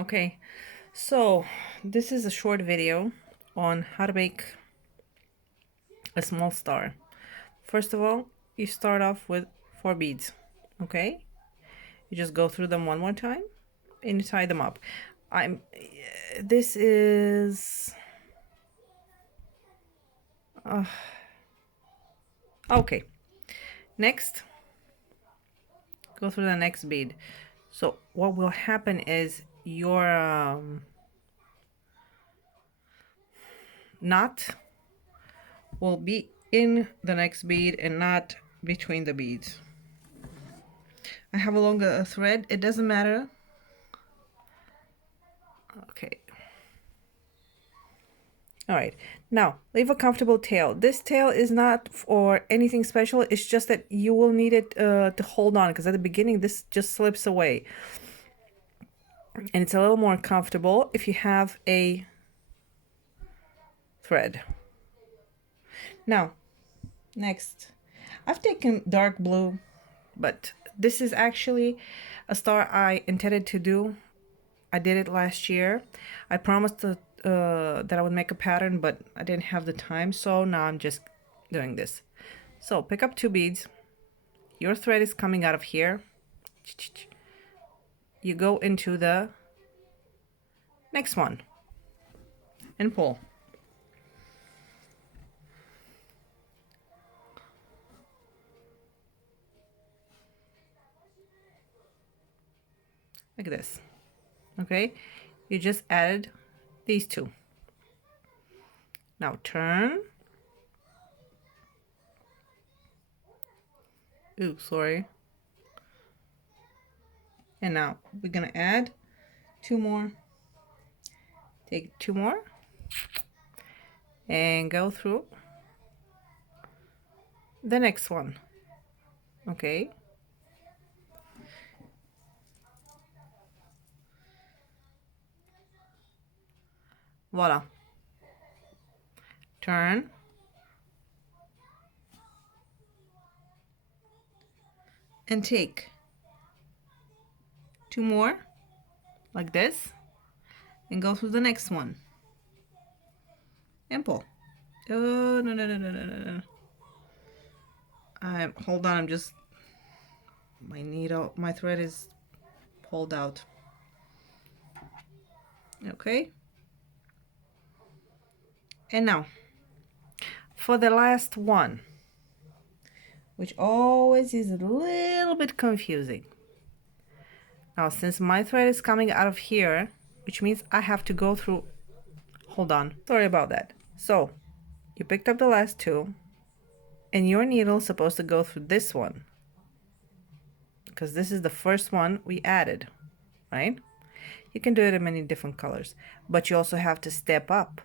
Okay, so this is a short video on how to make a small star. First of all, you start off with 4 beads, okay? You just go through them one more time and you tie them up. This is okay. Next, go through the next bead. So what will happen is your knot will be in the next bead and not between the beads. I have a longer thread, it doesn't matter. Okay. All right, now leave a comfortable tail. This tail is not for anything special. It's just that you will need it to hold on, because at the beginning this just slips away. And it's a little more comfortable if you have a thread. Now, next, I've taken dark blue, but this is actually a star I intended to do. I did it last year. I promised that I would make a pattern, but I didn't have the time, so now I'm just doing this. So pick up 2 beads. Your thread is coming out of here. You go into the next one and pull. Like this. Okay, you just added these 2. Now turn. Ooh, sorry. And now we're gonna add 2 more. Take 2 more and go through the next one. Okay. Voila. Turn. And take 2 more like this and go through the next one and pull. Oh, no. Hold on, I'm just, my needle, my thread is pulled out. Okay. And now for the last one, which always is a little bit confusing. Now, since my thread is coming out of here, which means I have to go through, hold on, sorry about that. So you picked up the last 2 and your needle is supposed to go through this one, because this is the first one we added, right? You can do it in many different colors, but you also have to step up.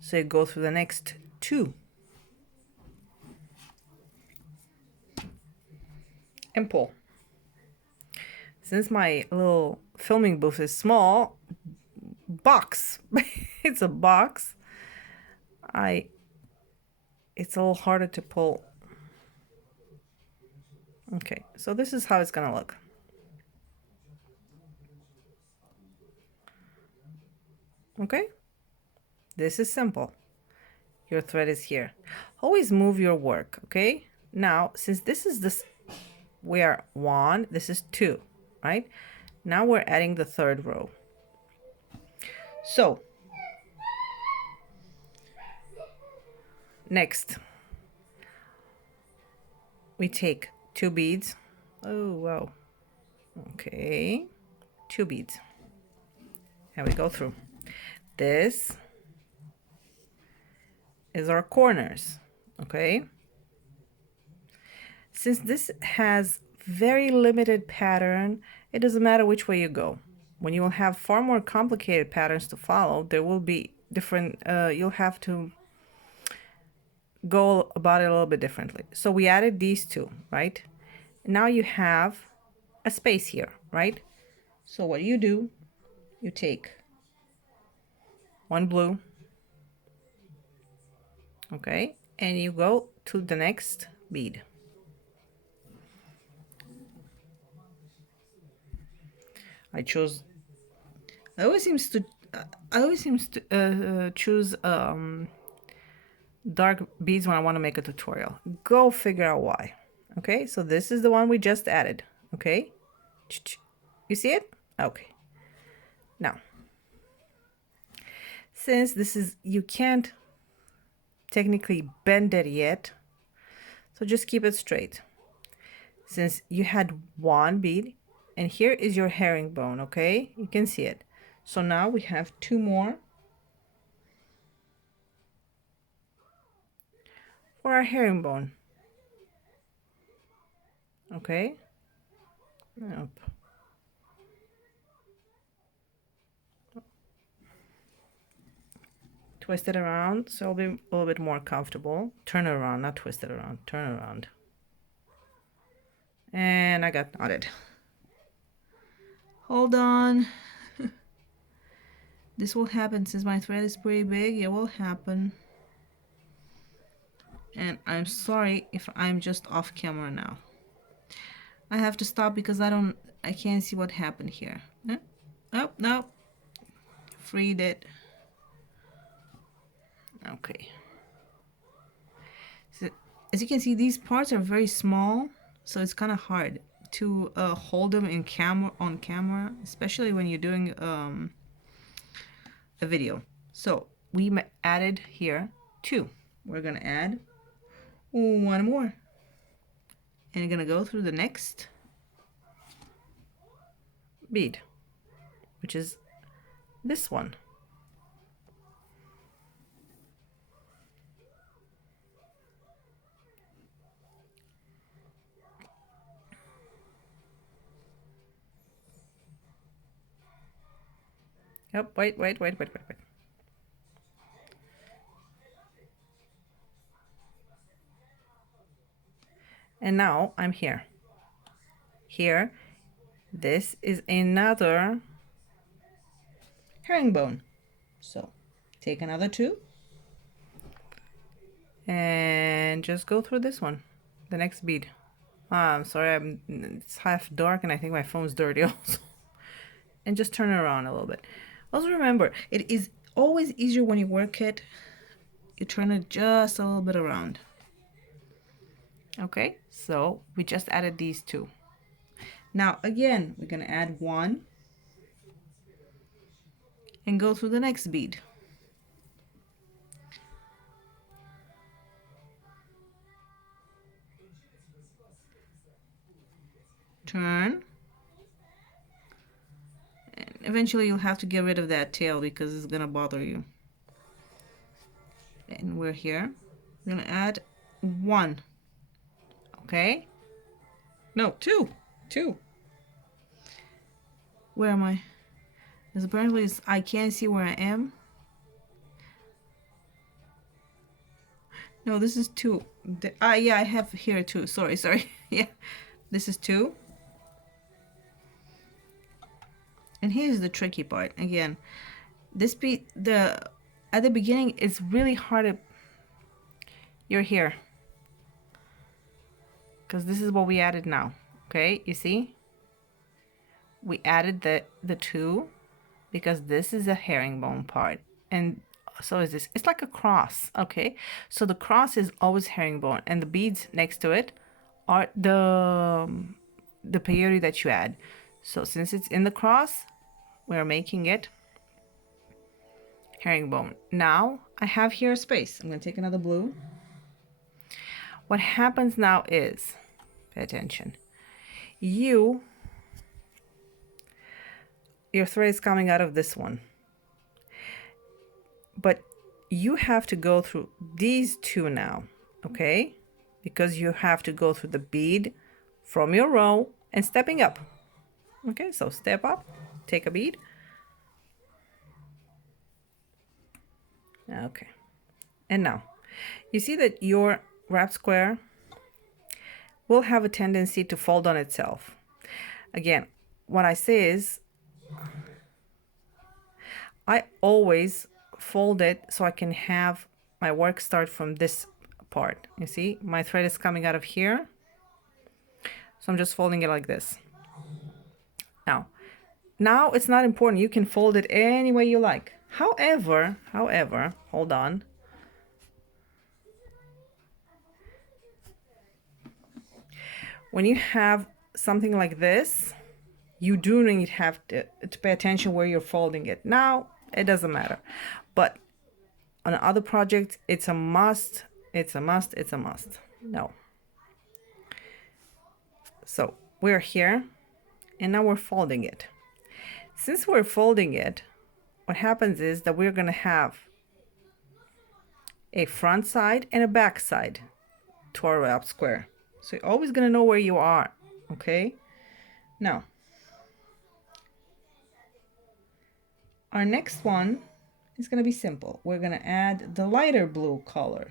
So you go through the next 2 and pull. Since my little filming booth is small, it's a box, it's a little harder to pull. Okay, so this is how it's gonna look. Okay, this is simple. Your thread is here. Always move your work. Okay, now since this is this, we are 1, this is 2, right? Now we're adding the 3rd row. So next we take 2 beads. Oh wow. Okay, 2 beads, and we go through. This is our corners. Okay, since this has very limited pattern, it doesn't matter which way you go. When you will have far more complicated patterns to follow, there will be different, you'll have to go about it a little bit differently. So we added these 2, right? Now you have a space here, right? So what you do, you take 1 blue, okay, and you go to the next bead. I chose I always seems to choose dark beads when I want to make a tutorial. Go figure out why. Okay, so this is the one we just added. Okay, you see it? Okay. Now, since this is, you can't technically bend it yet, so just keep it straight. Since you had one bead, and here is your herringbone, okay? You can see it. So now we have two more for our herringbone. Okay. Up. Twist it around so it'll be a little bit more comfortable. Turn it around, not twist it around. Turn it around. And I got knotted. Hold on. This will happen since my thread is pretty big. It will happen. And I'm sorry if I'm just off camera now. I have to stop because I can't see what happened here. Oh, no. Freed it. Okay. So, as you can see, these parts are very small, so it's kind of hard to hold them on camera, especially when you're doing a video. So we added here 2. We're gonna add 1 more, and you're gonna go through the next bead, which is this one. Yep, wait. And now I'm here. Here, this is another herringbone. So take another 2 and just go through this one, the next bead. I'm sorry, it's half dark and I think my phone's dirty also. And just turn it around a little bit. Also remember, it is always easier when you work it, you turn it just a little bit around. Okay, so we just added these 2. Now again, we're gonna add 1 and go through the next bead. Turn. And eventually you'll have to get rid of that tail because it's gonna bother you. And we're here. We're gonna add 1. Okay? No, 2. Where am I? Because apparently I can't see where I am. No, this is 2. Yeah, I have here 2. Sorry. Yeah, this is 2. And here's the tricky part. Again, this at the beginning it's really hard to. You're here. Because this is what we added now. Okay, you see? We added the 2 because this is a herringbone part. And so is this. It's like a cross, okay? So the cross is always herringbone and the beads next to it are the peyote that you add. So since it's in the cross, we're making it herringbone. Now I have here a space. I'm going to take another blue. What happens now is, pay attention, your thread is coming out of this one, but you have to go through these 2 now, okay? Because you have to go through the bead from your row and stepping up. Okay, so step up, take a bead. Okay, and now you see that your wrap square will have a tendency to fold on itself. Again, what I say is I always fold it so I can have my work start from this part. You see, my thread is coming out of here, so I'm just folding it like this. Now now it's not important. You can fold it any way you like. However, hold on. When you have something like this, you do need to have to pay attention where you're folding it. Now, it doesn't matter. But on other projects, it's a must. It's a must. It's a must. No. So we're here, and now we're folding it. Since we're folding it, what happens is that we're going to have a front side and a back side to our wrap square. So you're always going to know where you are, okay? Now, our next one is going to be simple. We're going to add the lighter blue color.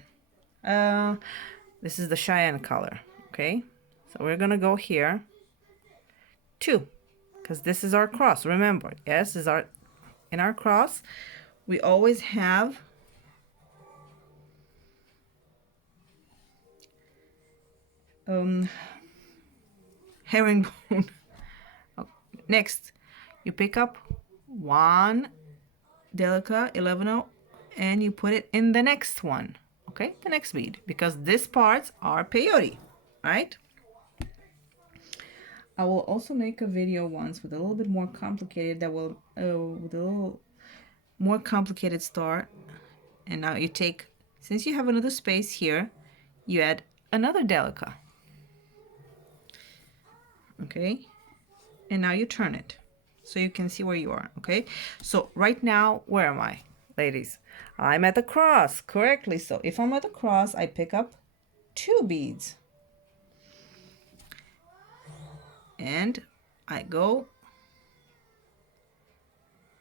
This is the CYAN color, okay? So we're going to go here, 2, because this is our cross. Remember, yes, is our in our cross, we always have herringbone. Next, you pick up 1 Delica 11-0 and you put it in the next one, okay, the next bead, because these parts are peyote, right? I will also make a video once with a little bit more complicated, that will with a little more complicated star. And now you take, since you have another space here, you add another Delica, okay, and now you turn it so you can see where you are, okay? So right now, where am I, ladies? I'm at the cross, correctly. So if I'm at the cross, I pick up 2 beads and I go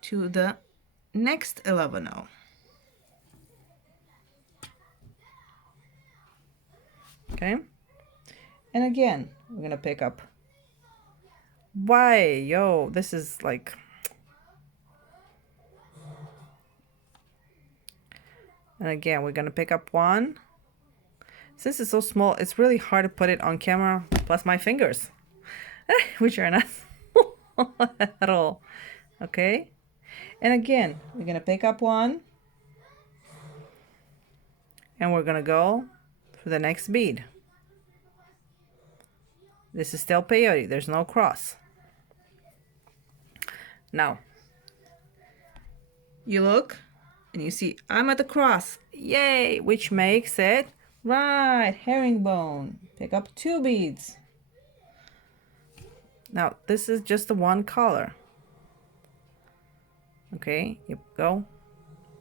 to the next 11-0. Okay, and again we're gonna pick up. Why, yo, this is like, and again we're gonna pick up 1. Since it's so small, it's really hard to put it on camera, plus my fingers which are not small at all, okay? And again we're gonna pick up 1 and we're gonna go for the next bead. This is still peyote, there's no cross. Now you look and you see I'm at the cross, yay, which makes it right herringbone. Pick up 2 beads. Now this is just the 1 color, okay? You go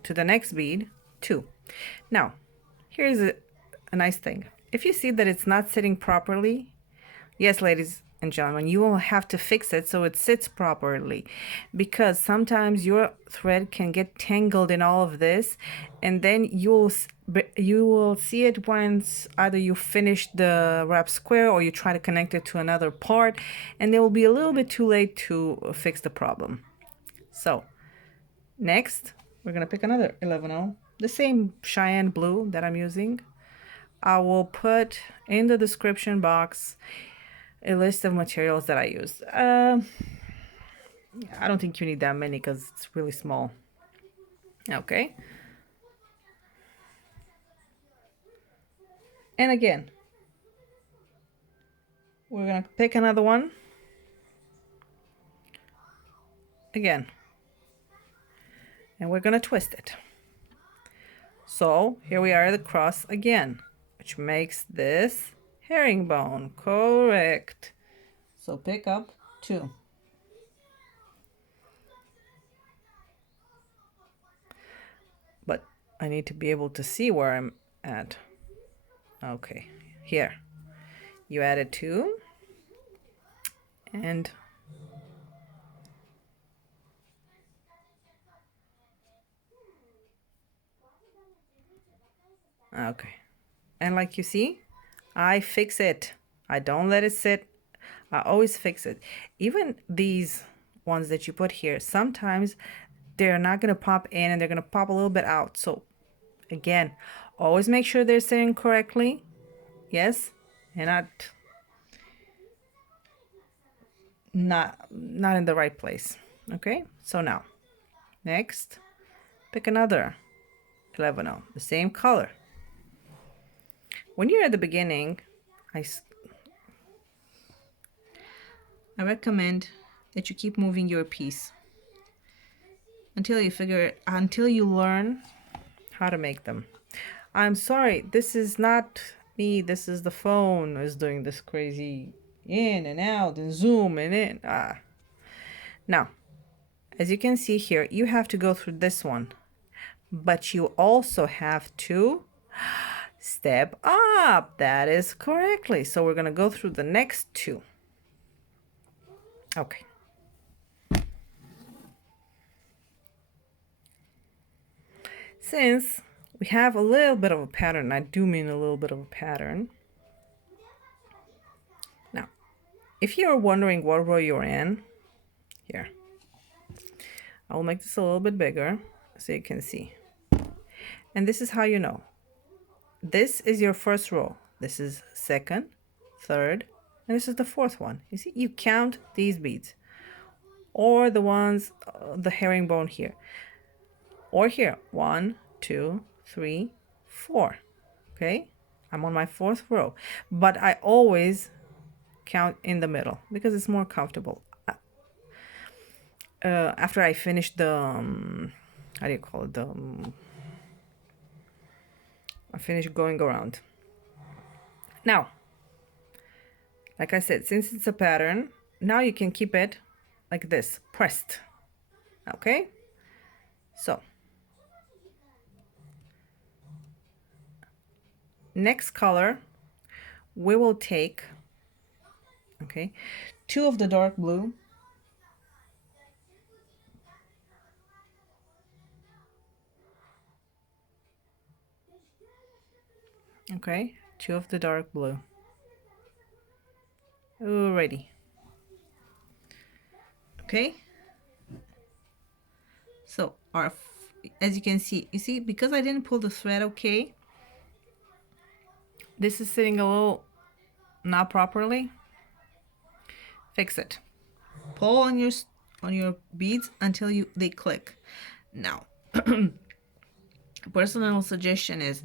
to the next bead, 2. Now here's a nice thing. If you see that it's not sitting properly, yes, ladies and gentlemen, you will have to fix it so it sits properly, because sometimes your thread can get tangled in all of this, and then you will see it once either you finish the wrap square or you try to connect it to another part, and it will be a little bit too late to fix the problem. So next we're gonna pick another 11-0, the same CYAN blue that I'm using. I will put in the description box a list of materials that I used. I don't think you need that many because it's really small. Okay. And again, we're gonna pick another one. Again. And we're gonna twist it. So here we are at the cross again, which makes this herringbone, correct. So pick up 2. But I need to be able to see where I'm at. Okay, here. You added 2. And okay. And like you see, I fix it. I don't let it sit. I always fix it. Even these ones that you put here, sometimes they're not going to pop in and they're going to pop a little bit out. So again, always make sure they're sitting correctly. Yes, and not in the right place. Okay, so now, next, pick another 11 the same color. When you're at the beginning, I recommend that you keep moving your piece until you learn how to make them. I'm sorry, this is not me, this is the phone is doing this crazy in and out and zoom and in. Now, as you can see here, you have to go through this one, but you also have to step up. That is correctly. So we're going to go through the next two. Okay. Since we have a little bit of a pattern, I do mean a little bit of a pattern. Now, if you're wondering what row you're in, here, I will make this a little bit bigger so you can see. And this is how you know. This is your first row. This is second, third, and this is the fourth one. You see, you count these beads, or the ones, the herringbone here, or here, 1, 2, 3, 4. Okay, I'm on my fourth row, but I always count in the middle because it's more comfortable. After I finish the how do you call it, I finish going around. Now, like I said, since it's a pattern, now you can keep it like this, pressed. Okay, so next color, we will take, okay, 2 of the dark blue, okay, 2 of the dark blue. Alrighty. Okay, so as you can see, because I didn't pull the thread, okay, this is sitting a little not properly. Fix it. Pull on your beads until they click. Now, personal suggestion is,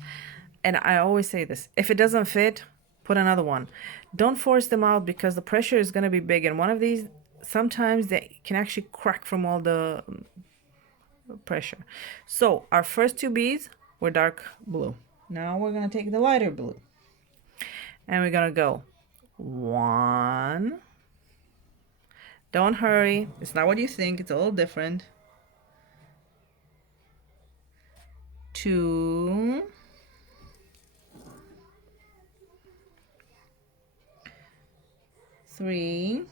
and I always say this, if it doesn't fit, put another one. Don't force them out because the pressure is going to be big, and one of these, sometimes they can actually crack from all the pressure. So our first 2 beads were dark blue. Now we're going to take the lighter blue, and we're going to go 1. Don't hurry, it's not what you think, it's a little different. 2, 3,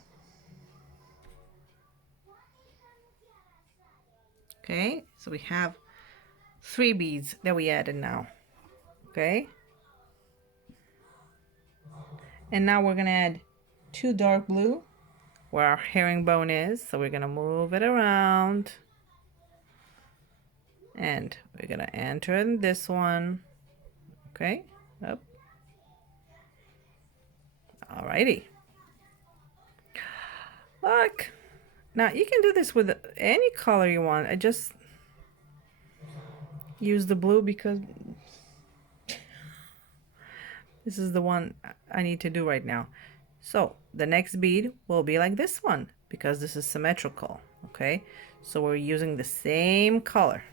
okay, so we have 3 beads that we added now, okay, and now we're gonna add 2 dark blue where our herringbone is, so we're gonna move it around, and we're gonna enter in this one, okay, up, alrighty. Look, now you can do this with any color you want. I just use the blue because this is the one I need to do right now. So the next bead will be like this one because this is symmetrical, okay? So we're using the same color.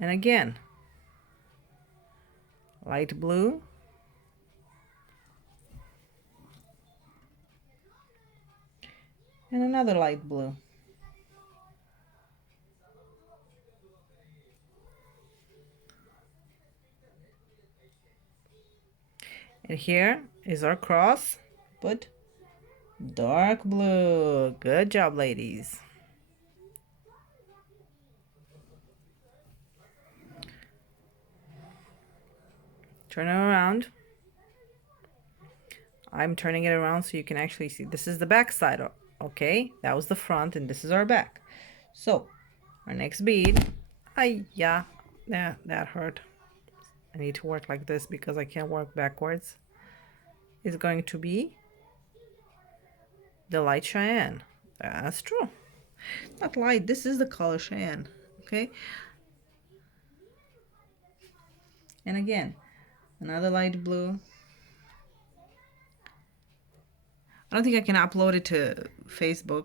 And again, light blue, and another light blue. And here is our cross, but dark blue. Good job, ladies. Turn it around. I'm turning it around so you can actually see. This is the back side, okay? That was the front, and this is our back. So, our next bead, yeah, that hurt. I need to work like this because I can't work backwards. Is going to be the light cyan. That's true. Not light, this is the color cyan. Okay. And again, another light blue. I don't think I can upload it to Facebook.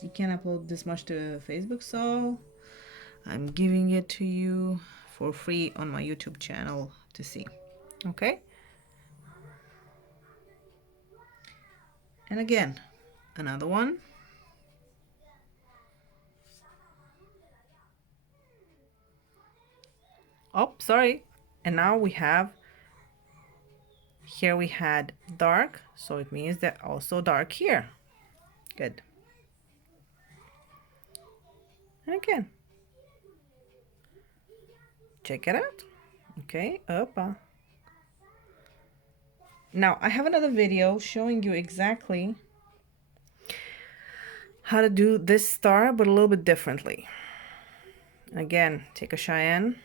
You can't upload this much to Facebook, so I'm giving it to you for free on my YouTube channel to see. Okay? And again, another one. Oh, sorry. And now we have, here we had dark, so it means that also dark here. Good. And again, check it out. Okay, up. Now, I have another video showing you exactly how to do this star, but a little bit differently. Again, take a cyan,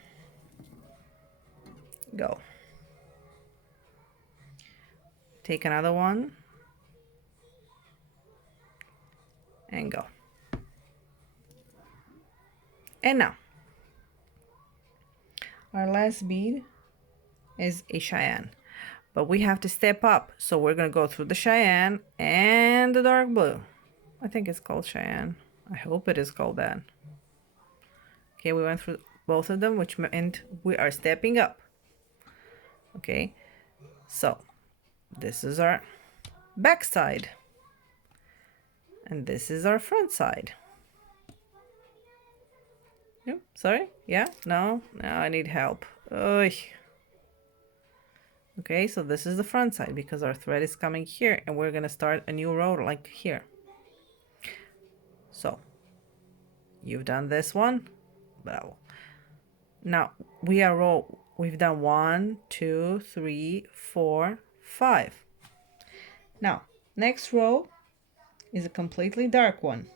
go. Take another one, and go. And now, our last bead is a cyan, but we have to step up. So we're gonna go through the cyan and the dark blue. I think it's called cyan. I hope it is called that. Okay, we went through both of them, which meant we are stepping up. Okay, so this is our back side, and this is our front side. No, sorry, yeah, no, I need help. Oy. Okay, so this is the front side because our thread is coming here, and we're gonna start a new row like here. So you've done this one, bravo. Now we've done 1, 2, 3, 4, 5. Now next row is a completely dark one.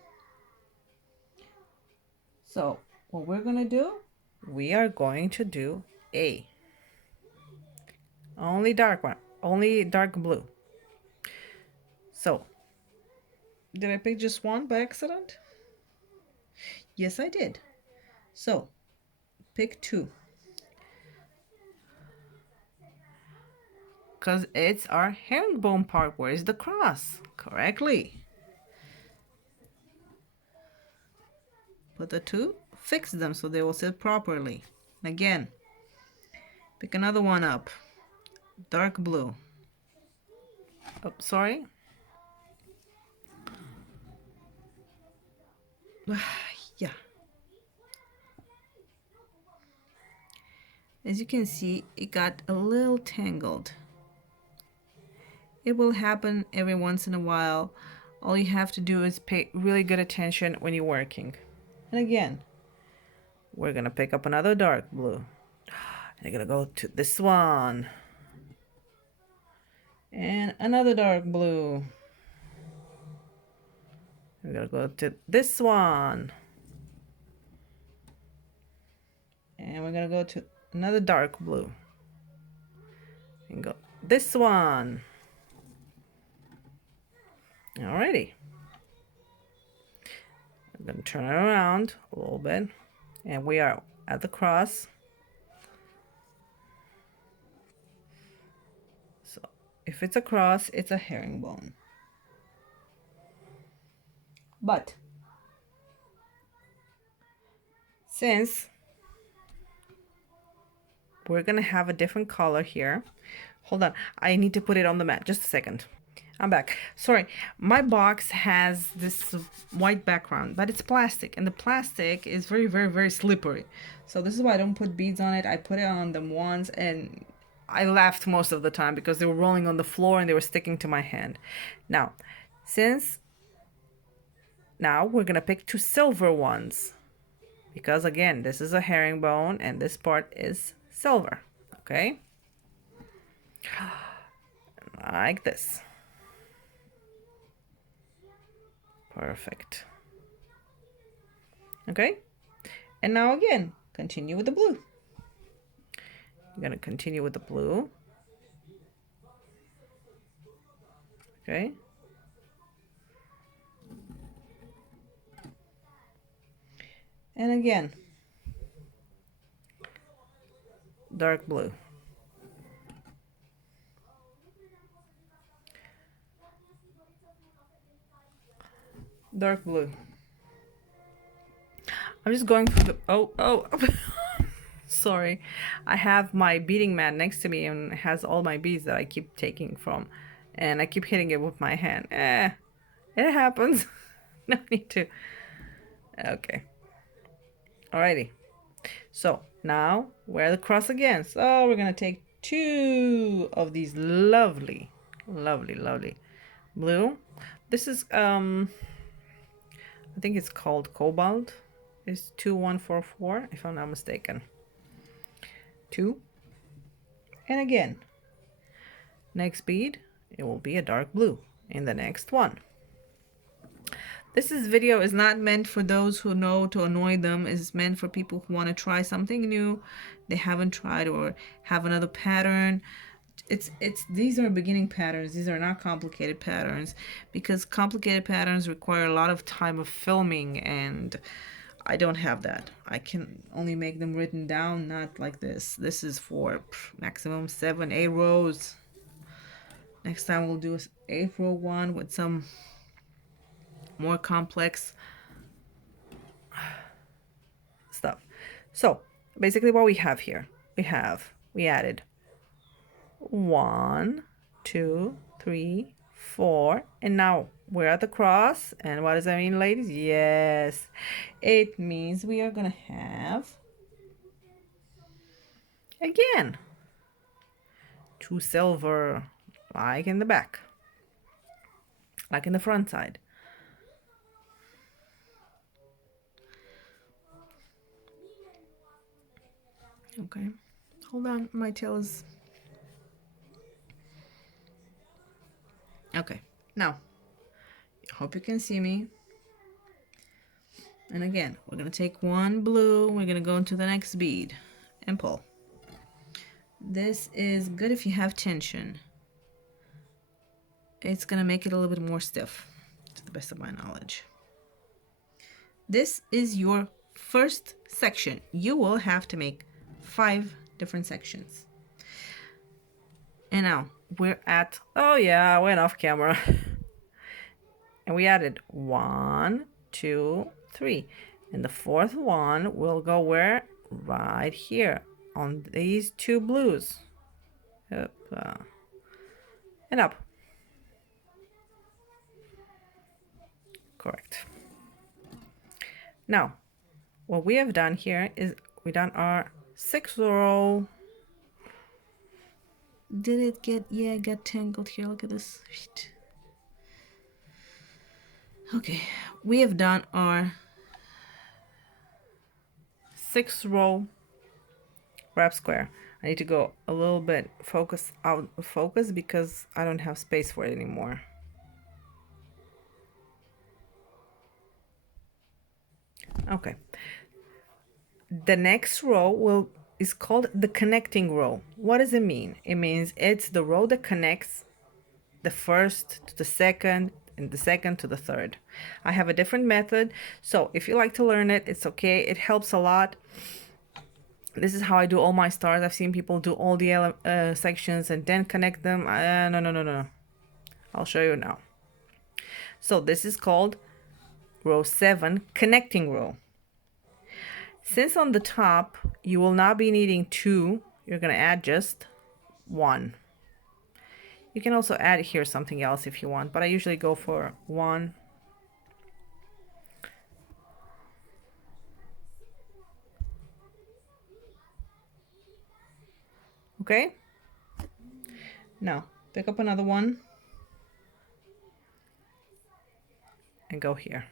So what we're gonna do, we are going to do a only dark one, only dark blue. So did I pick just one by accident? Yes, I did. So pick 2. Because it's our herringbone part. Where is the cross? Correctly. Put the 2, fix them so they will sit properly. Again, pick another one up. Dark blue. Oh, sorry. Yeah. As you can see, it got a little tangled. It will happen every once in a while. All you have to do is pay really good attention when you're working. And again, we're gonna pick up another dark blue. I'm gonna go to this one. And another dark blue. We're gonna go to this one. And we're gonna go to another dark blue. And go this one. Alrighty. I'm gonna turn it around a little bit. And we are at the cross. So if it's a cross, it's a herringbone. But since we're gonna have a different color here, hold on, I need to put it on the mat. Just a second. I'm back. Sorry, my box has this white background, but it's plastic, and the plastic is very, very, very slippery. So this is why I don't put beads on it. I put it on them once, and I laughed most of the time because they were rolling on the floor and they were sticking to my hand. Now we're gonna pick 2 silver ones, because again, this is a herringbone and this part is silver. Okay, like this. Perfect. Okay, and now again, continue with the blue. I'm gonna continue with the blue. Okay, And again, dark blue. Dark blue. I'm just going through the, oh, sorry. I have my beading mat next to me and it has all my beads that I keep taking from. And I keep hitting it with my hand. It happens. No need to. Okay. Alrighty. So now wear the cross again. So we're gonna take 2 of these lovely, lovely, lovely blue. This is I think it's called Cobalt. It's 2144 if I'm not mistaken. 2. And again, next bead, it will be a dark blue in the next one. This video is not meant for those who know to annoy them. It's meant for people who want to try something new they haven't tried or have another pattern. These are beginning patterns. These are not complicated patterns, because complicated patterns require a lot of time of filming, and I don't have that. I can only make them written down, not like this. This is for maximum 7-8 rows. Next time we'll do an 8-row one with some more complex stuff. So basically what we have here, we added 1, 2, 3, 4, and now we're at the cross. And what does that mean, ladies? Yes, it means we are gonna have again 2 silver, like in the back, like in the front side. Okay, hold on, my tail is okay. Now I hope you can see me. And again, we're gonna take 1 blue, we're gonna go into the next bead and pull. This is good if you have tension. It's gonna make it a little bit more stiff, to the best of my knowledge. This is your first section. You will have to make 5 different sections. And now we're at, oh yeah, I went off camera. And we added 1, 2, 3. And the 4th one will go where? Right here on these 2 blues. Up, and up. Correct. Now, what we have done here is we done our 6th row. Did it get, yeah, it got tangled here. Look at this. Okay, we have done our 6th row wrap square. I need to go a little bit focus because I don't have space for it anymore. Okay, the next row is called the connecting row. What does it mean? It means it's the row that connects the first to the second and the second to the third. I have a different method, so if you like to learn it, it's okay. It helps a lot. This is how I do all my stars. I've seen people do all the sections and then connect them. No. I'll show you now. So this is called row 7, connecting row. Since on the top you will not be needing 2, you're going to add just 1. You can also add here something else if you want, but I usually go for 1. Okay? Now, pick up another one and go here.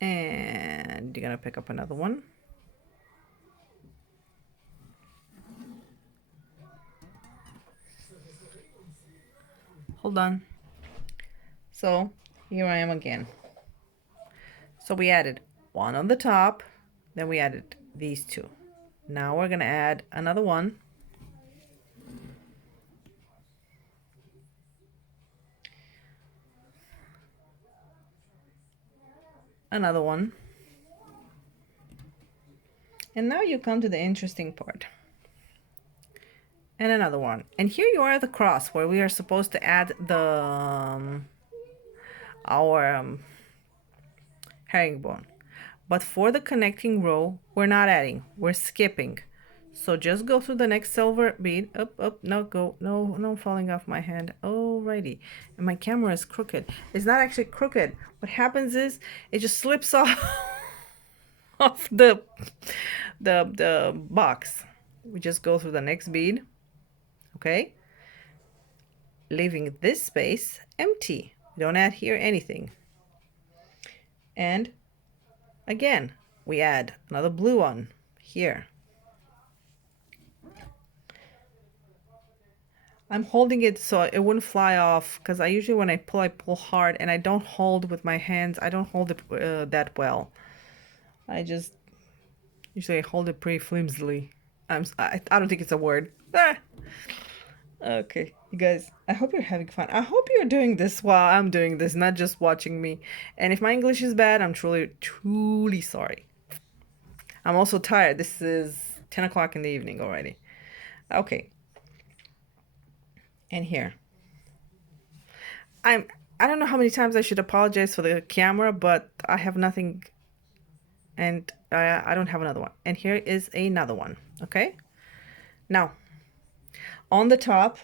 And you're gonna pick up another one. Hold on. So here I am again. So we added 1 on the top, then we added these 2. Now we're gonna add another one. another one. And now you come to the interesting part. And another one. And here you are at the cross where we are supposed to add the our herringbone. But for the connecting row, we're not adding, we're skipping. So just go through the next silver bead. Up, no, go, no falling off my hand. Alrighty. And my camera is crooked. It's not actually crooked. What happens is it just slips off of the box. We just go through the next bead, okay? Leaving this space empty. We don't add here anything. And again, we add another blue one here. I'm holding it so it wouldn't fly off, because I usually when I pull hard, and I don't hold with my hands. I don't hold it that well. I just usually hold it pretty flimsily. I don't think it's a word. Ah. Okay, you guys, I hope you're having fun. I hope you're doing this while I'm doing this, not just watching me. And if my English is bad, I'm truly sorry. I'm also tired. This is 10 o'clock in the evening already. Okay. And here. I don't know how many times I should apologize for the camera, but I have nothing, and I don't have another one. And here is another one, okay? Now, on the top,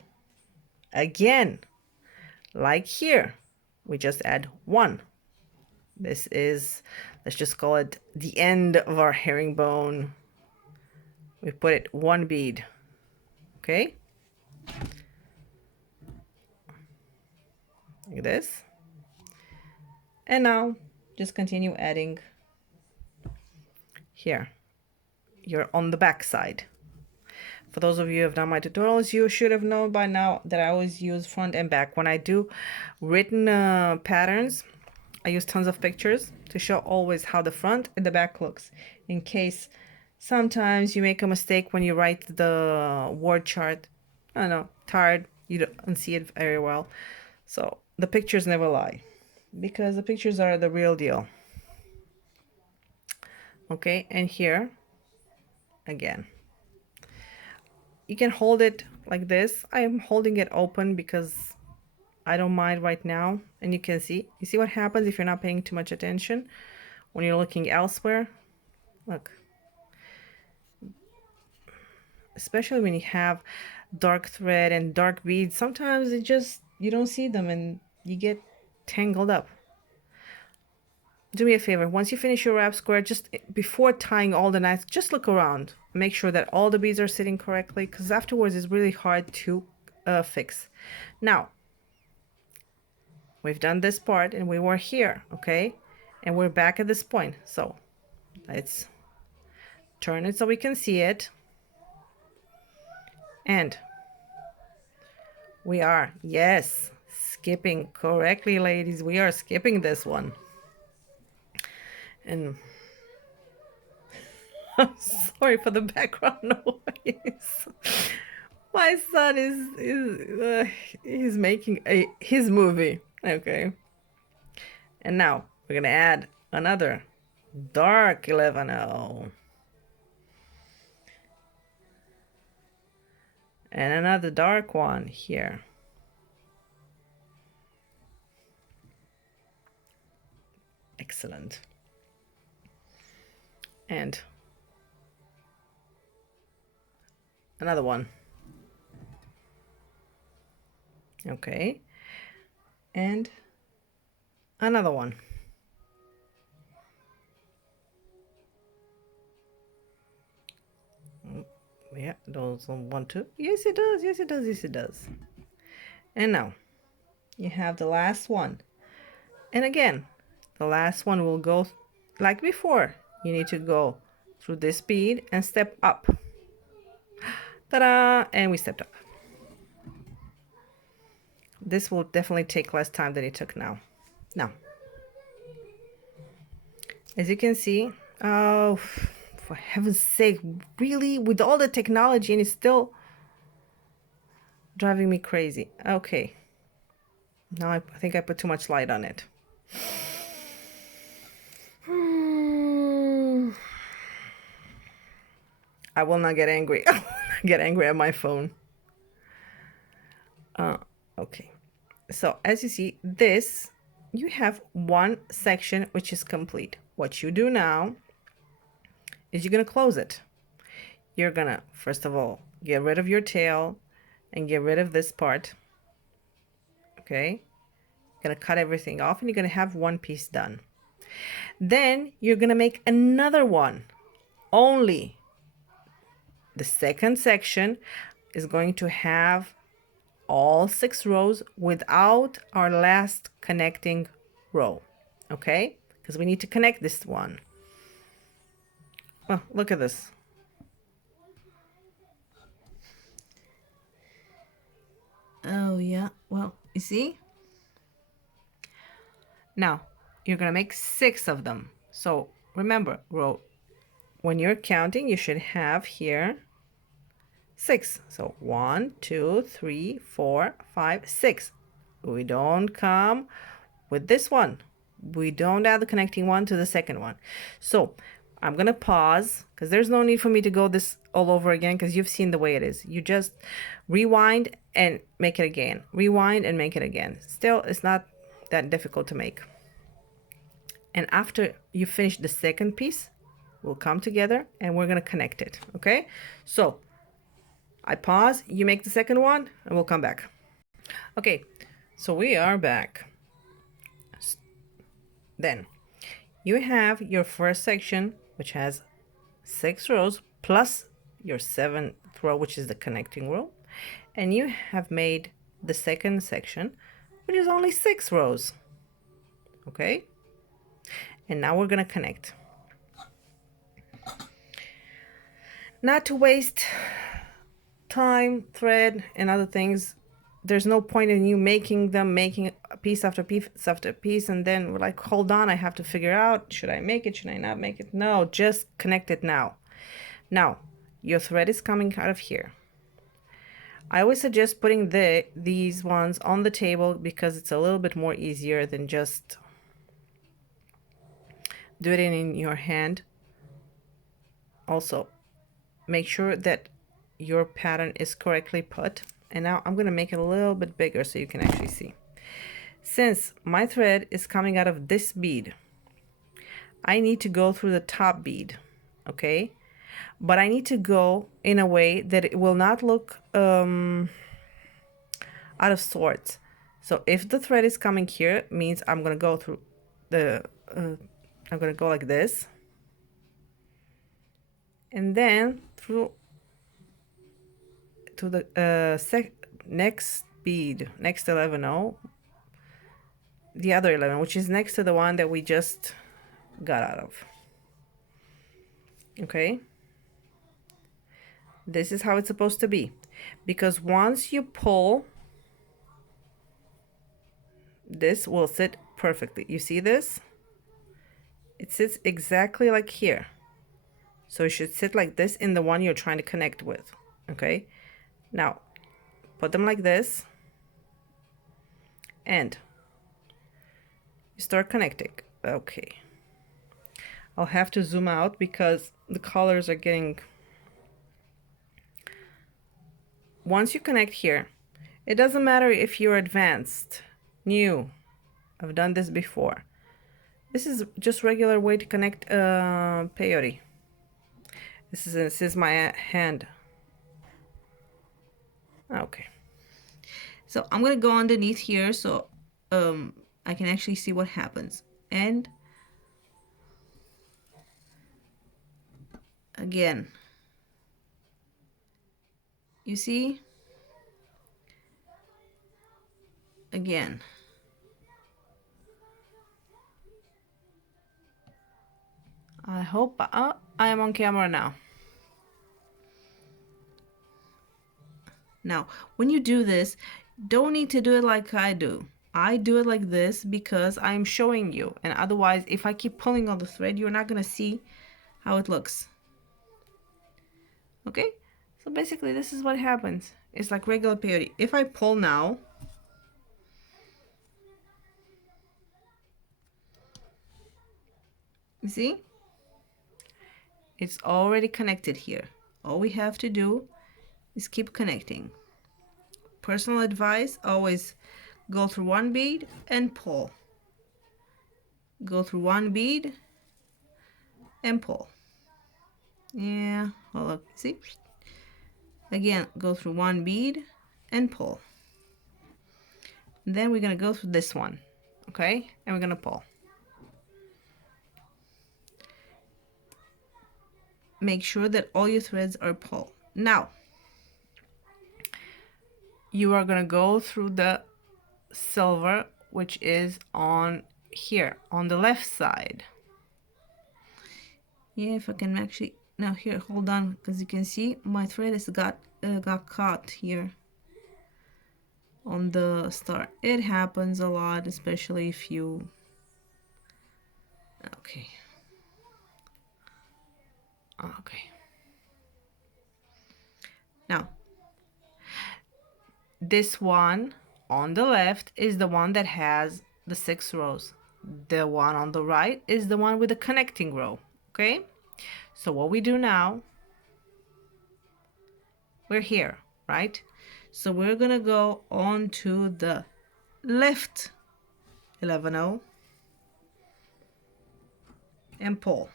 again, like here, we just add one. This is, let's just call it the end of our herringbone. We put it one bead, okay? Like this. And now just continue adding here. You're on the back side. For those of you who have done my tutorials, you should have known by now that I always use front and back. When I do written patterns, I use tons of pictures to show always how the front and the back looks, in case sometimes you make a mistake when you write the word chart. I don't know, tired, you don't see it very well. So the pictures never lie, because the pictures are the real deal. Okay, and here again, you can hold it like this. I am holding it open because I don't mind right now. And you can see what happens if you're not paying too much attention when you're looking elsewhere. Look, especially when you have dark thread and dark beads, sometimes it just, you don't see them and you get tangled up. Do me a favor, once you finish your wrap square, just before tying all the knots, just look around. Make sure that all the beads are sitting correctly, because afterwards it's really hard to fix. Now, we've done this part and we were here, okay? And we're back at this point. So let's turn it so we can see it. And we are, yes, skipping correctly, ladies. We are skipping this one. And I'm sorry for the background noise. My son is making his movie. Okay. And now we're gonna add another dark 11-0. And another dark one here. Excellent. And another one. Okay. And another one. Yeah, those 1, 2. Yes, it does. Yes, it does. Yes, it does. And now you have the last one. And again, the last one will go like before. You need to go through this bead and step up. Ta-da! And we stepped up. This will definitely take less time than it took now. Now, as you can see, oh, for heaven's sake, really, with all the technology, and it's still driving me crazy. Okay. Now I think I put too much light on it. I will not get angry. I will not get angry at my phone. Okay. So as you see, this, you have one section which is complete. What you do now is you're going to close it. You're going to, first of all, get rid of your tail and get rid of this part. Okay. You're going to cut everything off and you're going to have one piece done. Then you're going to make another one. Only the second section is going to have all 6 rows without our last connecting row. Okay? Because we need to connect this one. Well, look at this. Oh, yeah. Well, you see? Now, you're going to make 6 of them. So remember, when you're counting, you should have here 6. So 1, 2, 3, 4, 5, 6. We don't come with this one. We don't add the connecting one to the second one. So I'm going to pause because there's no need for me to go this all over again because you've seen the way it is. You just rewind and make it again. Rewind and make it again. Still, it's not that difficult to make. And after you finish the second piece, we'll come together and we're going to connect it. Okay? So I pause, you make the second one, and we'll come back. Okay, so we are back. Then you have your first section, which has 6 rows, plus your 7th row, which is the connecting row. And you have made the second section, which is only 6 rows. Okay? And now we're going to connect. Not to waste time, thread, and other things, there's no point in you making piece after piece after piece, and then we're like, hold on, I have to figure out, should I make it, should I not make it? No, just connect it now. Now, your thread is coming out of here. I always suggest putting these ones on the table because it's a little bit more easier than just do it in your hand. Also, make sure that your pattern is correctly put. And now I'm going to make it a little bit bigger so you can actually see. Since my thread is coming out of this bead, I need to go through the top bead, okay? But I need to go in a way that it will not look out of sorts. So if the thread is coming here, it means I'm going to go through I'm going to go like this. And then through to the next bead, next 11, the other 11, which is next to the one that we just got out of. Okay, this is how it's supposed to be, because once you pull, this will sit perfectly. You see this? It sits exactly like here. So it should sit like this in the one you're trying to connect with. Okay, now put them like this and you start connecting. Okay, I'll have to zoom out because the colors are getting... Once you connect here, it doesn't matter if you're advanced, new, I've done this before. This is just regular way to connect peyote. This is my hand. Okay, so I'm gonna go underneath here so I can actually see what happens. And again, you see, again, I hope I am on camera now. Now, when you do this, don't need to do it like I do. I do it like this because I'm showing you, and otherwise, if I keep pulling on the thread, you're not gonna see how it looks. Okay, so basically this is what happens. It's like regular peyote. If I pull now, you see, it's already connected here. all we have to do is keep connecting. Personal advice, always go through one bead and pull. Go through one bead and pull. Yeah, hold up, see? Again, go through one bead and pull. And then we're gonna go through this one, okay? And we're gonna pull. Make sure that all your threads are pulled. Now, you are gonna go through the silver, which is on here, on the left side. Yeah, if I can actually, now here, hold on, because you can see my thread has got caught here on the start. It happens a lot, especially if you, okay. Okay. Now, this one on the left is the one that has the 6 rows. The one on the right is the one with the connecting row, okay? So what we do now, we're here, right? So we're gonna go on to the left 11-0 and pull.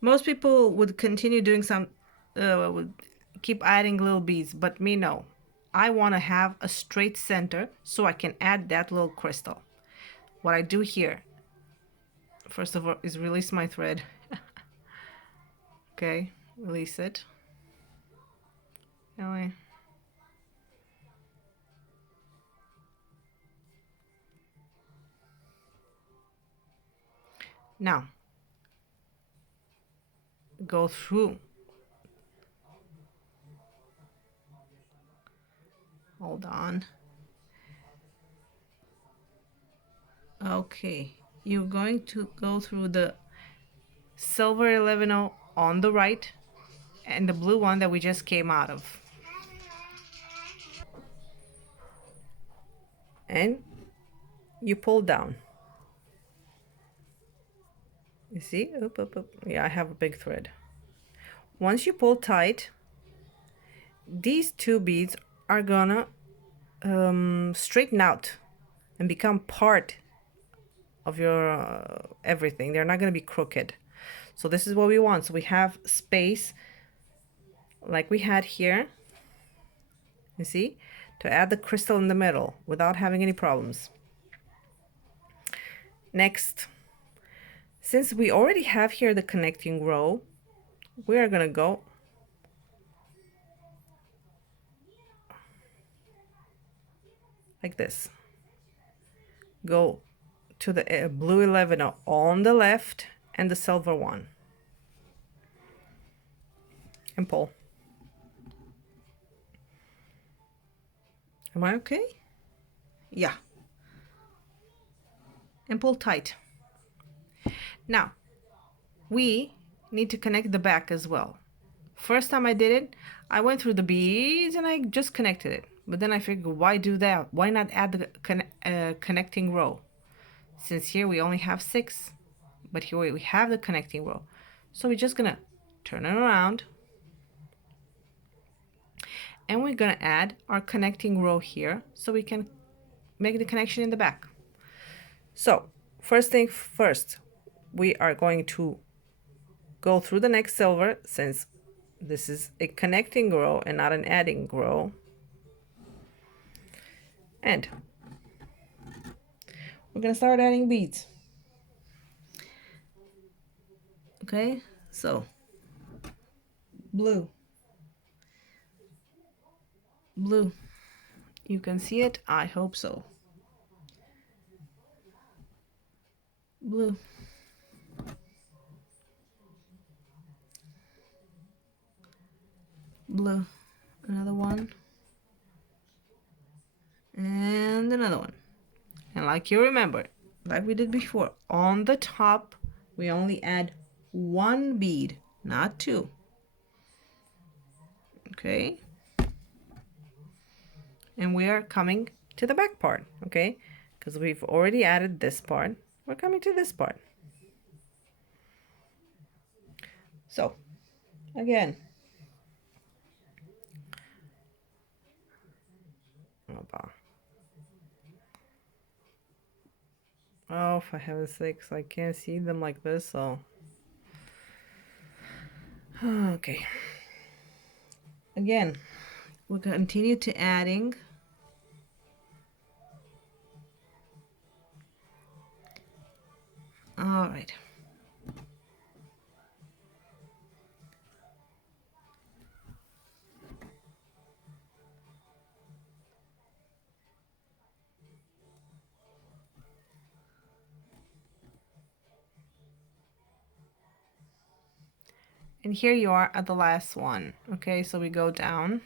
Most people would continue doing some, would keep adding little beads, but me, no. I want to have a straight center so I can add that little crystal. What I do here, first of all, is release my thread. Okay, release it. Really? Now, go through. Hold on. Okay, you're going to go through the silver 11-0 on the right and the blue one that we just came out of. And you pull down. You see? Oop, oop, oop. Yeah, I have a big thread. Once you pull tight, these two beads are gonna straighten out and become part of your everything. They're not gonna be crooked. So this is what we want. So we have space like we had here, you see, to add the crystal in the middle without having any problems. Next, since we already have here the connecting row, we are gonna go like this. Go to the blue 11 on the left and the silver one and pull. Am I okay? Yeah. And pull tight. Now, we need to connect the back as well. First time I did it, I went through the beads and I just connected it. But then I figured, why do that? Why not add the connecting row? Since here we only have 6, but here we have the connecting row. So we're just gonna turn it around and we're gonna add our connecting row here so we can make the connection in the back. So first thing first, we are going to go through the next silver, since this is a connecting row and not an adding row, and we're gonna start adding beads. Okay, so blue, blue, you can see it, I hope so. Blue, blue, another one, and another one. And like you remember, like we did before, on the top we only add 1 bead, not 2. Okay, and we are coming to the back part, okay, because we've already added this part. We're coming to this part. So again, merhaba. Oh, for heaven's sakes, I can't see them like this, so... Okay. Again, we'll continue to adding. All right. And here you are at the last one. Okay, so we go down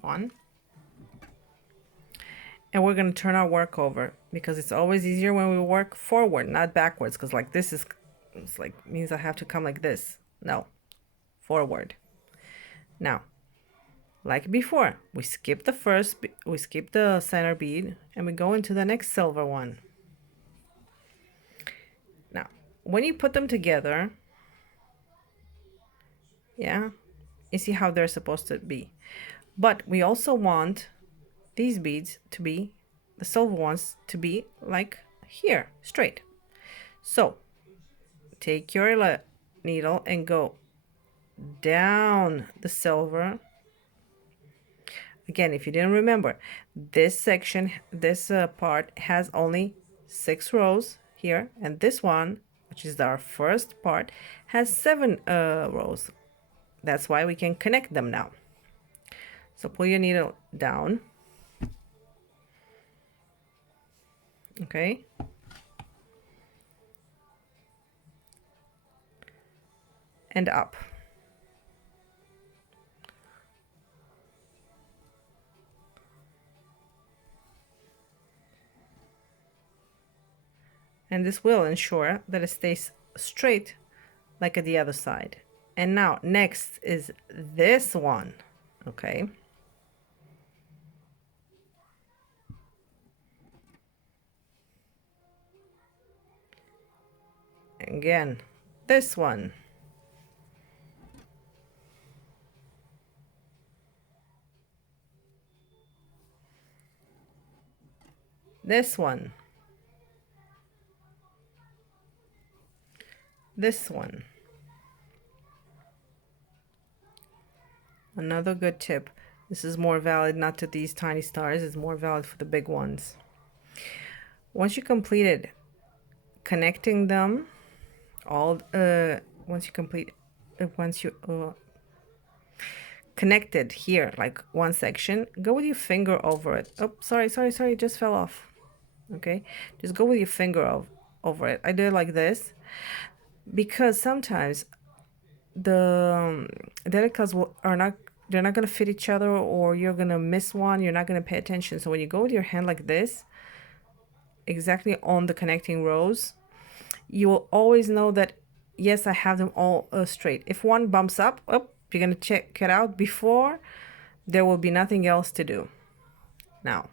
one. And we're going to turn our work over because it's always easier when we work forward, not backwards. Because like this is, it's like means I have to come like this. No, forward. Now, like before, we skip the center bead and we go into the next silver one. Now, when you put them together, yeah, you see how they're supposed to be. But we also want these beads to be, the silver ones to be like here, straight. So take your needle and go down the silver. Again, if you didn't remember, this section, this part has only 6 rows here, and this one, which is our first part, has 7 rows. That's why we can connect them now. So pull your needle down. Okay. And up. And this will ensure that it stays straight like at the other side. And now next is this one, okay? Again, this one. This one. This one. Another good tip. This is more valid not to these tiny stars, it's more valid for the big ones. Once you completed connecting them, once you connected here, like one section, go with your finger over it. Oh, sorry, it just fell off. Okay, just go with your finger over it. I do it like this because sometimes the delicas they're not going to fit each other, or you're going to miss one, you're not going to pay attention. So when you go with your hand like this, exactly on the connecting rows, you will always know that, yes, I have them all straight. If one bumps up, you're going to check it out before there will be nothing else to do. Now,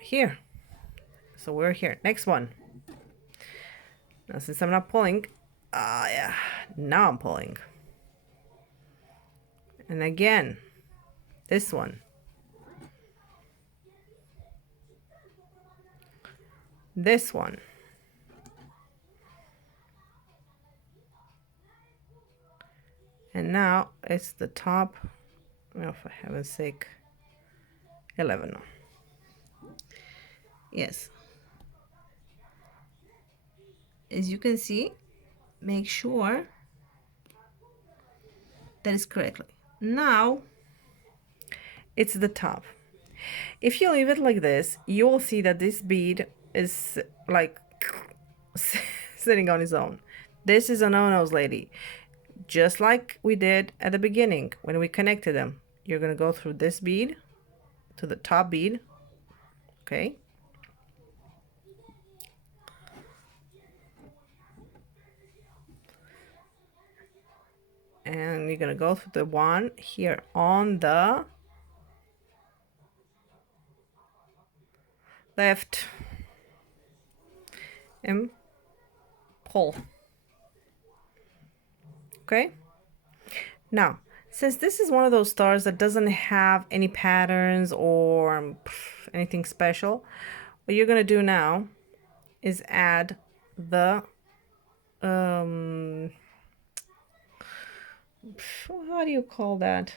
here. So we're here. Next one. Now, since I'm not pulling, yeah, now I'm pulling. And again, this one. This one. And now it's the top, well, for heaven's sake, 11. Yes. As you can see, make sure that is correctly. Now, it's the top. If you leave it like this, you will see that this bead is like sitting on its own. This is a no-nos, lady. Just like we did at the beginning when we connected them. You're going to go through this bead to the top bead. Okay. And you're going to go through the one here on the left and pull. Okay. Now, Since this is one of those stars that doesn't have any patterns or anything special, what you're gonna do now is add the how do you call that?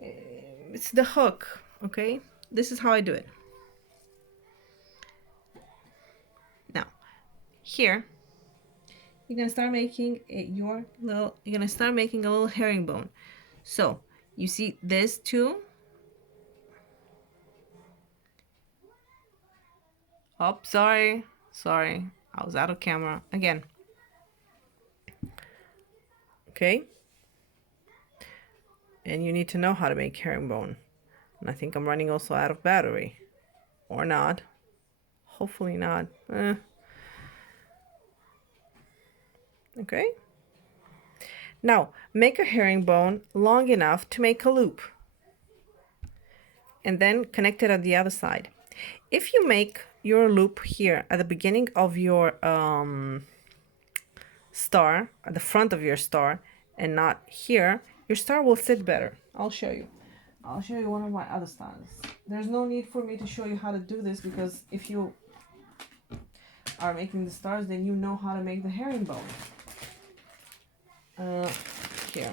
It's the hook, okay? This is how I do it. Now, here, you're gonna start making you're gonna start making a little herringbone. So you see this too. Oh, sorry, I was out of camera again. Okay, and you need to know how to make herringbone. And I think I'm running also out of battery, or not. Hopefully not. Okay. Now make a herringbone long enough to make a loop, and then connect it on the other side. If you make your loop here at the beginning of your star, at the front of your star, and not here, your star will sit better. I'll show you one of my other stars. There's no need for me to show you how to do this, because if you are making the stars, then you know how to make the herringbone. Here.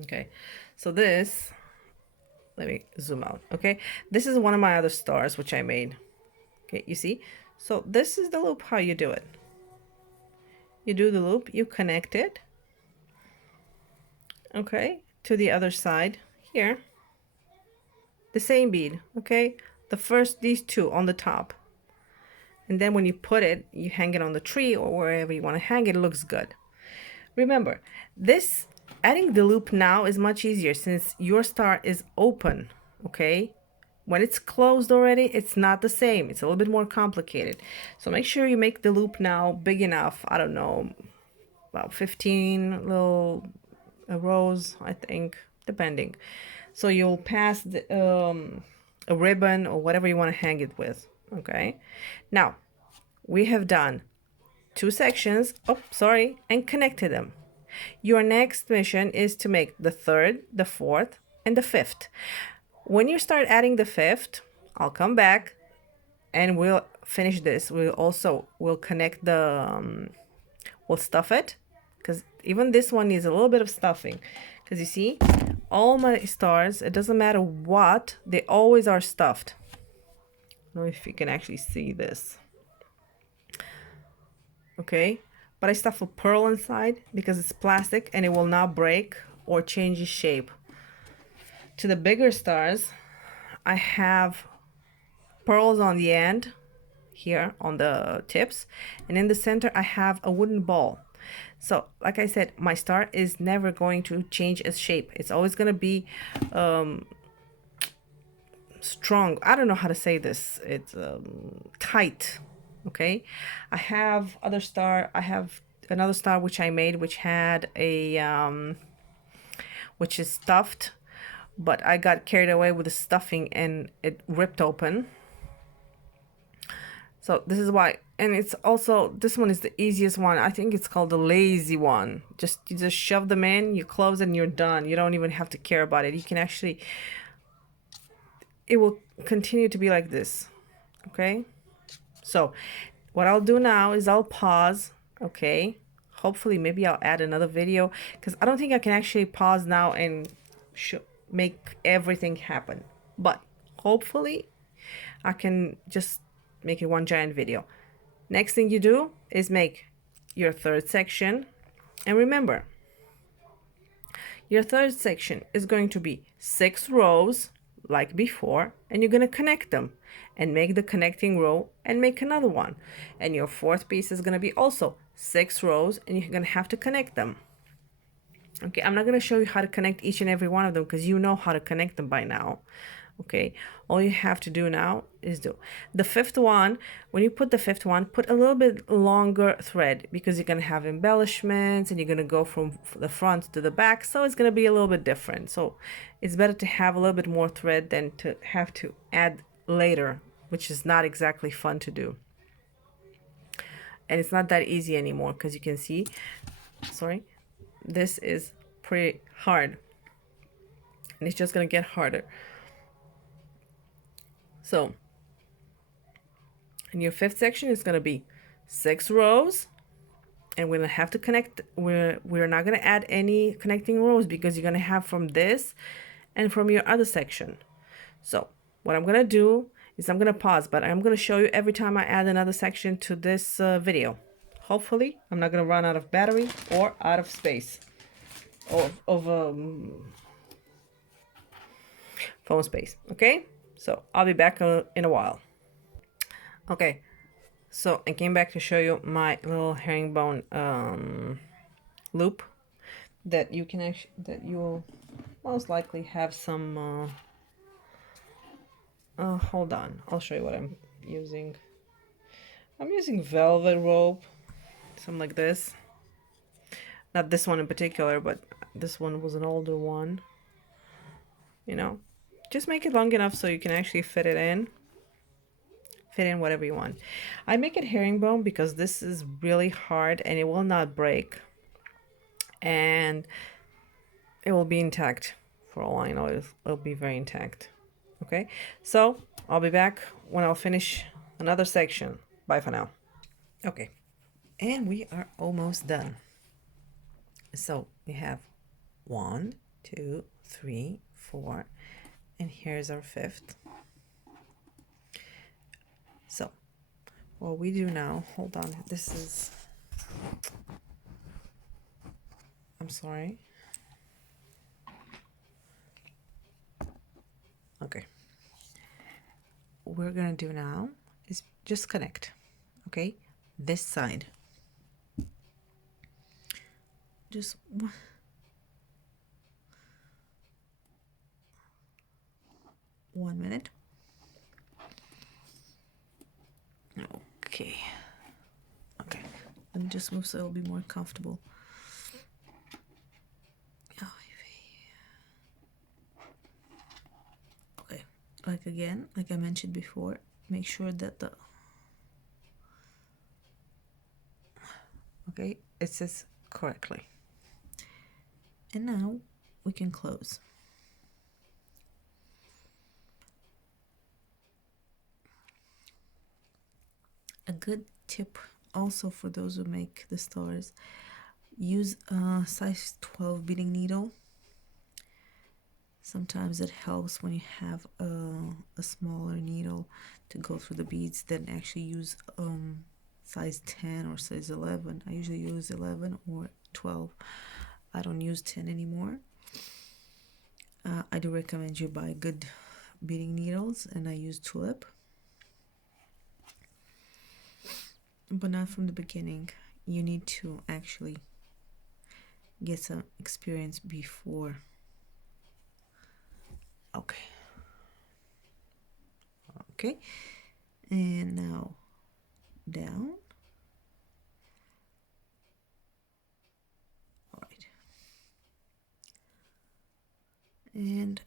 Okay, so this, let me zoom out. Okay, this is one of my other stars which I made. Okay, you see? So this is the loop, how you do it. You do the loop, you connect it, okay, to the other side here. The same bead, okay? The first, these two on the top. And then when you put it, you hang it on the tree or wherever you want to hang it, it looks good. Remember, this adding the loop now is much easier since your star is open, okay? When it's closed already, it's not the same. It's a little bit more complicated. So make sure you make the loop now big enough. I don't know, about 15 little rows, I think, depending. So you'll pass the, a ribbon or whatever you want to hang it with, okay? Now, we have done 2 sections, and connected them. Your next mission is to make the 3rd, the 4th, and the 5th. When you start adding the 5th, I'll come back and we'll finish this. We'll connect the, we'll stuff it, because even this one needs a little bit of stuffing. Because you see, all my stars, it doesn't matter what, they always are stuffed. I don't know if you can actually see this. Okay, but I stuff a pearl inside because it's plastic and it will not break or change its shape. To the bigger stars, I have pearls on the end here on the tips, and in the center I have a wooden ball. So like I said, my star is never going to change its shape. It's always going to be strong. I don't know how to say this. It's tight. Okay, I have other star. I have another star which I made, which had a which is stuffed, but I got carried away with the stuffing and it ripped open. So this is why, and it's also, this one is the easiest one. I think it's called the lazy one. You just shove them in, you close it, and you're done. You don't even have to care about it. You can actually, it will continue to be like this. Okay, so what I'll do now is I'll pause. Okay, hopefully maybe I'll add another video, because I don't think I can actually pause now and make everything happen, but hopefully I can just make it one giant video. Next thing you do is make your 3rd section, and remember, your 3rd section is going to be 6 rows like before, and you're going to connect them and make the connecting row and make another one, and your 4th piece is going to be also 6 rows and you're going to have to connect them. Okay, I'm not going to show you how to connect each and every one of them because you know how to connect them by now. Okay, all you have to do now is do the 5th one. When you put the 5th one, put a little bit longer thread, because you're going to have embellishments and you're going to go from the front to the back, so it's going to be a little bit different. So it's better to have a little bit more thread than to have to add later, which is not exactly fun to do. and it's not that easy anymore, because you can see, sorry, this is pretty hard, and it's just gonna get harder. So in your fifth section, it's gonna be 6 rows, and we're gonna have to connect. We're not gonna add any connecting rows because you're gonna have from this and from your other section. So what I'm gonna do is I'm gonna pause, but I'm gonna show you every time I add another section to this video. Hopefully I'm not gonna run out of battery or out of space or of phone space. Okay, so I'll be back in a while. Okay, so I came back to show you my little herringbone loop that you can actually, that you will most likely have some hold on, I'll show you what I'm using. I'm using velvet rope, something like this. Not this one in particular, but this one was an older one. You know, just make it long enough so you can actually fit in whatever you want. I make it herringbone because this is really hard and it will not break, and it will be intact. For all I know, it'll be very intact. Okay, so I'll be back when I'll finish another section. Bye for now. Okay, and we are almost done. So we have 1, 2, 3, 4, and here's our 5th. So what we do now, hold on, this is, I'm sorry. Okay, what we're gonna do now is just connect. Okay, this side, just 1 minute. Okay, let me just move so it'll be more comfortable. Okay, like again, like I mentioned before, make sure that okay, it sits correctly. And now we can close. A good tip also for those who make the stars, use a size 12 beading needle. Sometimes it helps when you have a smaller needle to go through the beads than actually use size 10 or size 11. I usually use 11 or 12. I don't use 10 anymore. I do recommend you buy good beading needles, and I use tulip, but not from the beginning. You need to actually get some experience before. Okay, and now down. All right, and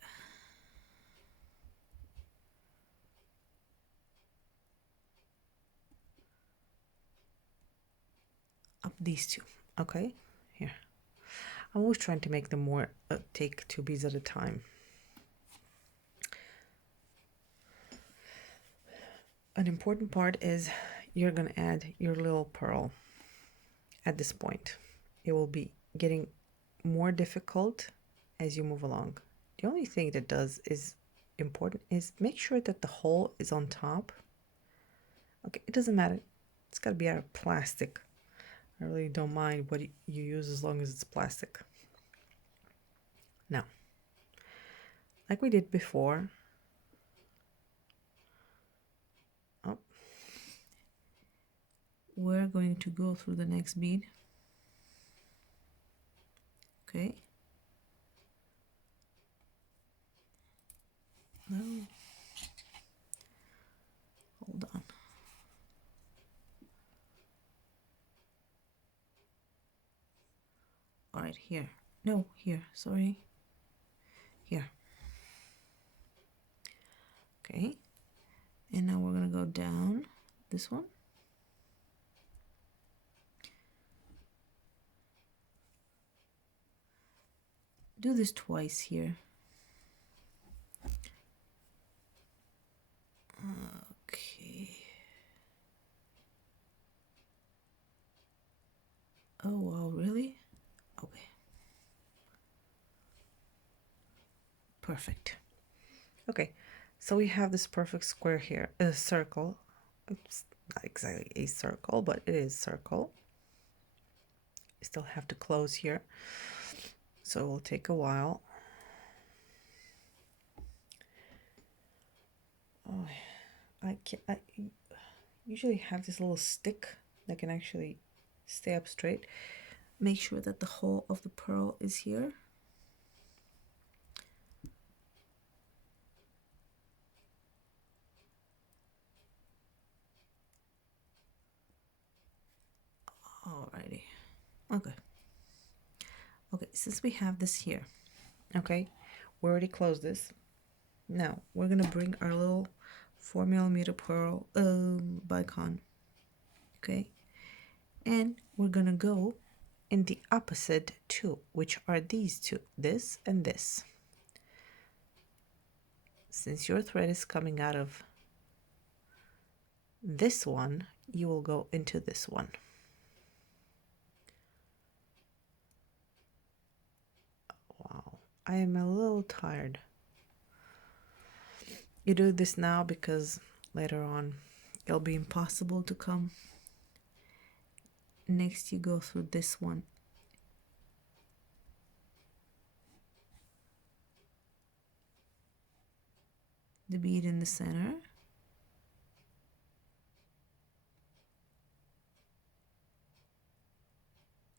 up these two. Okay, here. I'm always trying to make them more take 2 beads at a time. An important part is you're going to add your little pearl at this point. It will be getting more difficult as you move along. The only thing that is important is make sure that the hole is on top. Okay, it doesn't matter. It's got to be out of plastic. I really don't mind what you use as long as it's plastic. Now, like we did before, we're going to go through the next bead. Okay. No. Hold on. All right, here. No, here. Sorry. Here. Okay. And now we're going to go down this one. do this twice here. Okay. Oh, wow, really? Okay. Perfect. Okay, so we have this perfect square here, a circle. It's not exactly a circle, but it is circle. We still have to close here, so it will take a while. Oh, I usually have this little stick that can actually stay up straight. Make sure that the hole of the pearl is here. Alrighty. Okay. Okay, since we have this here, okay, we already closed this. Now we're gonna bring our little 4mm pearl bicon, okay, and we're gonna go in the opposite two, which are these two, this and this. Since your thread is coming out of this one, you will go into this one. Wow, I am a little tired. You do this now because later on it'll be impossible to come. Next you go through this one. The bead in the center.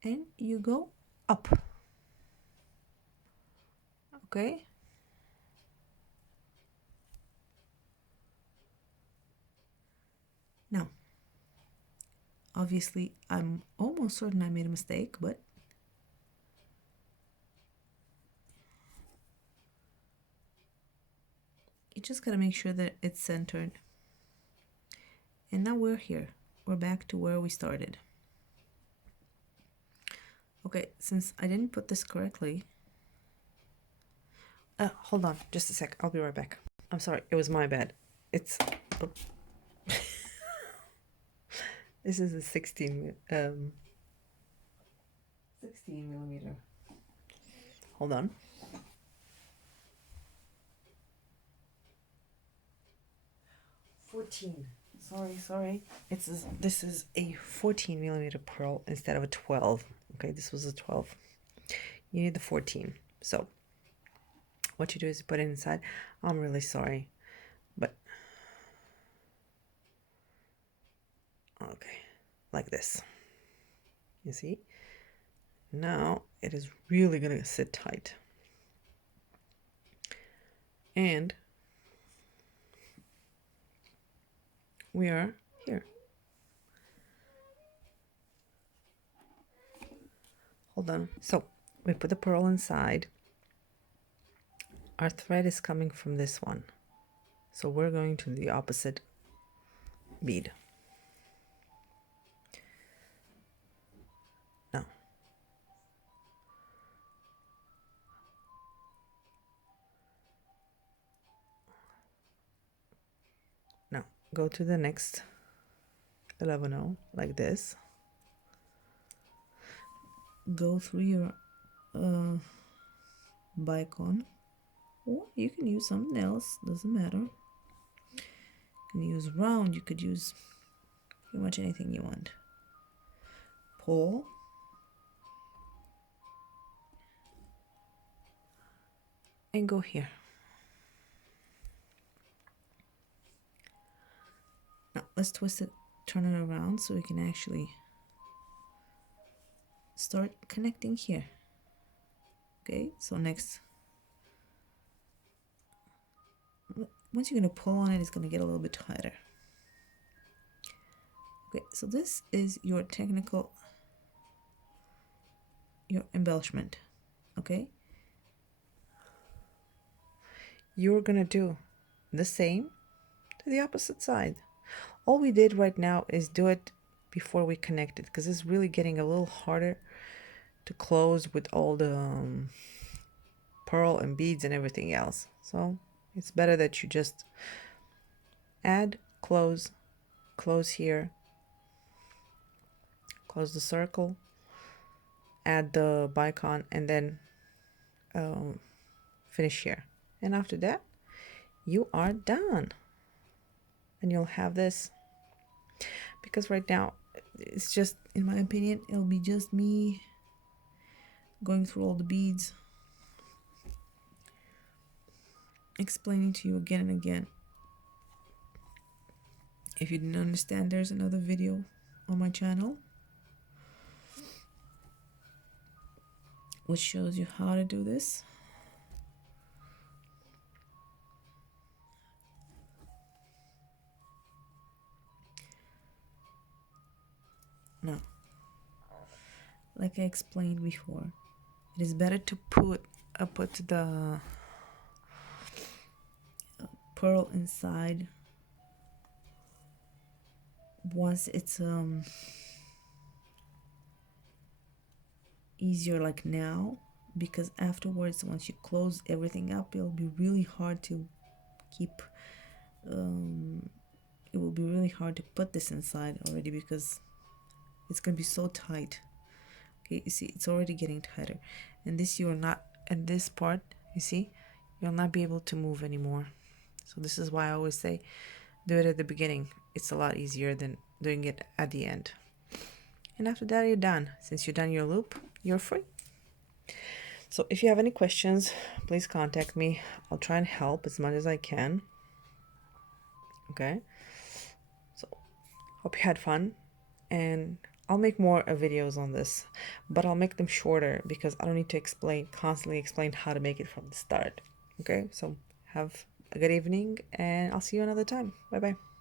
And you go up. Okay? Now, obviously, I'm almost certain I made a mistake, but you just gotta make sure that it's centered. And now we're here. We're back to where we started. Okay, since I didn't put this correctly, hold on just a sec. I'll be right back. I'm sorry, it was my bad. It's this is a 16 16mm. Hold on. Sorry. This is a 14mm pearl instead of a 12. Okay, this was a 12. You need the 14. So what you do is put it inside. I'm really sorry, but okay, like this. You see? Now it is really gonna sit tight. And we are here. Hold on. So we put the pearl inside. Our thread is coming from this one. So we're going to the opposite bead. Now, go to the next 11 like this. Go through your bicon, or you can use something else, doesn't matter. You can use round, you could use pretty much anything you want. Pull, and go here. Now let's twist it, turn it around so we can actually start connecting here. Okay, so next, once you're going to pull on it, it's going to get a little bit tighter. Okay, so this is your technical, your embellishment. Okay, you're going to do the same to the opposite side. All we did right now is do it before we connect it, because it's really getting a little harder to close with all the pearl and beads and everything else. So it's better that you just add, close here, close the circle, add the bicon, and then finish here. And after that, you are done. And you'll have this. Because right now, it's just, in my opinion, it'll be just me going through all the beads, explaining to you again and again. If you didn't understand, there's another video on my channel which shows you how to do this. Now, like I explained before, it is better to put the pearl inside once it's easier, like now, because afterwards, once you close everything up, it'll be really hard to keep it will be really hard to put this inside already, because it's gonna be so tight. Okay, you see, it's already getting tighter, and this, you are not, and this part, you see, you'll not be able to move anymore. So this is why I always say do it at the beginning. It's a lot easier than doing it at the end. And after that, you're done. Since you're done your loop, you're free. So if you have any questions, please contact me. I'll try and help as much as I can. Okay, so hope you had fun, and I'll make more videos on this, but I'll make them shorter because I don't need to constantly explain how to make it from the start. Okay, so have a good evening, and I'll see you another time. Bye bye.